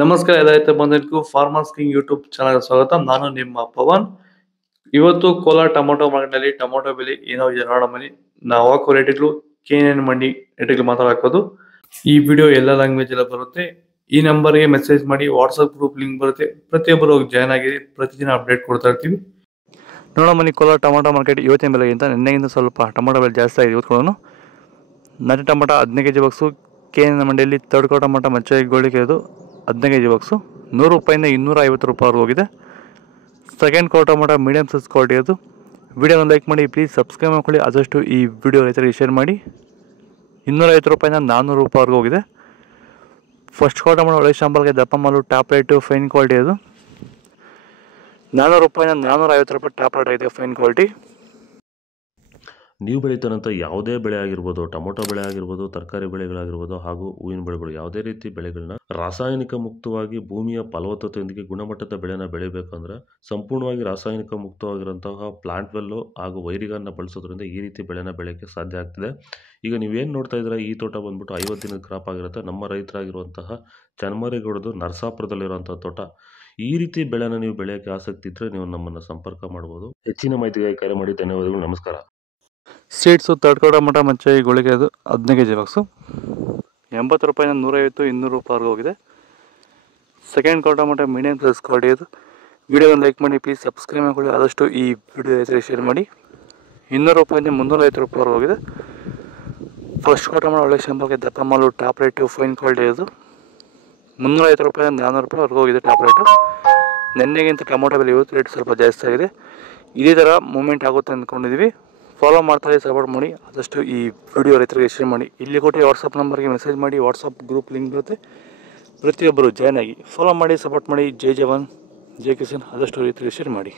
ನಮಸ್ಕಾರ ರೈತ ಬಂಧುಗಳಿಗೂ farmers king YouTube channel ಸ್ವಾಗತ. ನಾನು ನಿಮ್ಮ ಪವನ್. ಇವತ್ತು ಕೋಲಾರ ಟೊಮೊಟೊ ಮಾರ್ಕೆಟ್ನಲ್ಲಿ ಟೊಮೊಟೊ ಬೆಲೆ ಏನೋ ಇದೆ ನೋಡೋಣ ಬನ್ನಿ. ನಾವು ಹಾಕೋ ರೇಟ್ಗಳು KNN ಮಂಡಿ ರೇಟ್ಗಳು ಮಾತಾಡೋದು. ಈ ವಿಡಿಯೋ ಎಲ್ಲ ಲ್ಯಾಂಗ್ವೇಜ್ ಎಲ್ಲ ಬರುತ್ತೆ. ಈ ನಂಬರ್ಗೆ ಮೆಸೇಜ್ ಮಾಡಿ, ವಾಟ್ಸಪ್ ಗ್ರೂಪ್ ಲಿಂಕ್ ಬರುತ್ತೆ, ಪ್ರತಿಯೊಬ್ಬರು ಜಾಯ್ನ್ ಆಗಿ ಪ್ರತಿದಿನ ಅಪ್ಡೇಟ್ ಕೊಡ್ತಾ ಇರ್ತೀವಿ. ನೋಡೋ ಬನ್ನಿ, ಕೋಲಾರ ಟೊಮೊಟೊ ಮಾರ್ಕೆಟ್ ಇವತ್ತಿನ ಬೆಲೆಗಿಂತ ನಿನ್ನೆಗಿಂತ ಸ್ವಲ್ಪ ಟೊಮೊಟೊ ಬೆಲೆ ಜಾಸ್ತಿ ಆಗಿದೆ. ಇವತ್ತು ನಾಟಿ ಟೊಮೊಟೊ 15 kg ಬಾಕ್ಸು KNN ಮಂಡಿಯಲ್ಲಿ ತರ್ಡ್ ಕ್ವಾರ್ಟರ್ ಟೊಮೊಟೊ ಮಚ್ಚೆ ಗೋಳಿಗೆ ಅದು 15 kg ಬಾಕ್ಸು 100 ರೂಪಾಯಿಂದ 250 ರೂಪಾಯಿ ಹೋಗಿದೆ. Second quarter tomato medium size quality ಅದು. ವಿಡಿಯೋನ ಲೈಕ್ ಮಾಡಿ, ಪ್ಲೀಸ್ ಸಬ್ಸ್ಕ್ರೈಬ್ ಮಾಡ್ಕೊಳ್ಳಿ. ಆದಷ್ಟು ಈ ವಿಡಿಯೋ ರೈತರಿಗೆ ಶೇರ್ ಮಾಡಿ. 250 ರೂಪಾಯಿಂದ 400 ರೂಪಾಯಿವರೆಗೂ ಹೋಗಿದೆ. ಫಸ್ಟ್ ಕ್ವಾರ್ಟರ್ ಟೊಮೊಟೊ ಒಳ್ಳೆ ಶಾಂಪಲ್ಗೆ ದಪ್ಪ ಮಾಲು ಟಾಪ್ ರೇಟು ಫೈನ್ ಕ್ವಾಲಿಟಿ ಅದು. 400 ರೂಪಾಯಿಂದ 450 ರೂಪಾಯಿ ಟಾಪ್ ರೇಟ್ ಆಗಿದೆ ಫೈನ್ ಕ್ವಾಲಿಟಿ. ನೀವು ಬೆಳೀತಾರಂಥ ಯಾವುದೇ ಬೆಳೆ ಆಗಿರ್ಬೋದು, ಟೊಮೊಟೊ ಬೆಳೆ ಆಗಿರ್ಬೋದು, ತರಕಾರಿ ಬೆಳೆಗಳಾಗಿರ್ಬೋದು, ಹಾಗೂ ಹೂವಿನ ಬೆಳೆಗಳು, ಯಾವುದೇ ರೀತಿ ಬೆಳೆಗಳನ್ನ ರಾಸಾಯನಿಕ ಮುಕ್ತವಾಗಿ ಭೂಮಿಯ ಫಲವತ್ತತೆಯೊಂದಿಗೆ ಗುಣಮಟ್ಟದ ಬೆಳೆನ ಬೆಳಿಬೇಕಂದ್ರೆ ಸಂಪೂರ್ಣವಾಗಿ ರಾಸಾಯನಿಕ ಮುಕ್ತವಾಗಿರುವಂತಹ ಪ್ಲಾಂಟ್ ವೆಲ್ಲು ಹಾಗೂ ವೈರಿಗನ್ನ ಬಳಸೋದ್ರಿಂದ ಈ ರೀತಿ ಬೆಳೆನ ಬೆಳೆಯೋಕ್ಕೆ ಸಾಧ್ಯ ಆಗ್ತಿದೆ. ಈಗ ನೀವೇನು ನೋಡ್ತಾ ಇದ್ದೀರಾ, ಈ ತೋಟ ಬಂದ್ಬಿಟ್ಟು 50 ದಿನದ ಕ್ರಾಪ್ ಆಗಿರುತ್ತೆ. ನಮ್ಮ ರೈತರಾಗಿರುವಂತಹ ಚನ್ಮರೇಗೌಡದು ನರಸಾಪುರದಲ್ಲಿರುವಂಥ ತೋಟ. ಈ ರೀತಿ ಬೆಳೆನ ನೀವು ಬೆಳೆಯೋಕ್ಕೆ ಆಸಕ್ತಿ ಇದ್ದರೆ ನೀವು ನಮ್ಮನ್ನು ಸಂಪರ್ಕ ಮಾಡ್ಬೋದು. ಹೆಚ್ಚಿನ ಮಾಹಿತಿಗಾಗಿ ಕರೆ ಮಾಡಿ. ಧನ್ಯವಾದಗಳು. ನಮಸ್ಕಾರ. ಸೀಡ್ಸು ತರ್ಡ್ ಕ್ವಾರ್ಟರ್ ಟೊಮೊಟೊ ಮಚ್ಚೆ ಗೋಳಿಗೆ ಅದು 15 kg ಬಾಕ್ಸು 80 ರೂಪಾಯಿಂದ 150 200 ರೂಪಾಯಿವರೆಗೂ ಹೋಗಿದೆ. Second quarter tomato medium size quality ಅದು. ವಿಡಿಯೋನ ಲೈಕ್ ಮಾಡಿ, ಪ್ಲೀಸ್ ಸಬ್ಸ್ಕ್ರೈಬ್ ಮಾಡ್ಕೊಳ್ಳಿ. ಆದಷ್ಟು ಈ ವಿಡಿಯೋ ರೈತರಿಗೆ ಶೇರ್ ಮಾಡಿ. 200 ರೂಪಾಯಿಂದ 350 ರೂಪಾಯಿವರೆಗೂ ಹೋಗಿದೆ. ಫಸ್ಟ್ ಕ್ವಾರ್ಟರ್ ಟೊಮೊಟೊ ಒಳ್ಳೆ ಶಾಂಪಲ್ಗೆ ದಪ್ಪ ಮಾಲು ಟಾಪ್ ರೇಟು ಫೈನ್ ಕ್ವಾಲಿಟಿ ಅದು. 350 ರೂಪಾಯಿಂದ 400 ರೂಪಾಯಿವರೆಗೂ ಹೋಗಿದೆ ಟಾಪ್ ರೇಟು. ನೆನ್ನೆಗಿಂತ ಟೊಮೊಟೊ ಬೆಲೆ ಇವತ್ತು ರೇಟ್ ಸ್ವಲ್ಪ ಜಾಸ್ತಿ ಆಗಿದೆ. ಇದೇ ಥರ ಮೂಮೆಂಟ್ ಆಗುತ್ತೆ ಅಂದ್ಕೊಂಡಿದ್ದೀವಿ. ಫಾಲೋ ಮಾಡ್ತಾರೆ, ಸಪೋರ್ಟ್ ಮಾಡಿ. ಆದಷ್ಟು ಈ ವಿಡಿಯೋ ರೈತರಿಗೆ ಶೇರ್ ಮಾಡಿ. ಇಲ್ಲಿ ಕೊಟ್ಟು ವಾಟ್ಸಪ್ ನಂಬರ್ಗೆ ಮೆಸೇಜ್ ಮಾಡಿ, ವಾಟ್ಸಪ್ ಗ್ರೂಪ್ ಲಿಂಕ್ ಬರುತ್ತೆ, ಪ್ರತಿಯೊಬ್ಬರು ಜಾಯ್ನ್ ಆಗಿ ಫಾಲೋ ಮಾಡಿ, ಸಪೋರ್ಟ್ ಮಾಡಿ. ಜೈ ಜವಾನ್ ಜೈ ಕಿಸಾನ್. ಆದಷ್ಟು ರೈತರಿಗೆ ಶೇರ್ ಮಾಡಿ.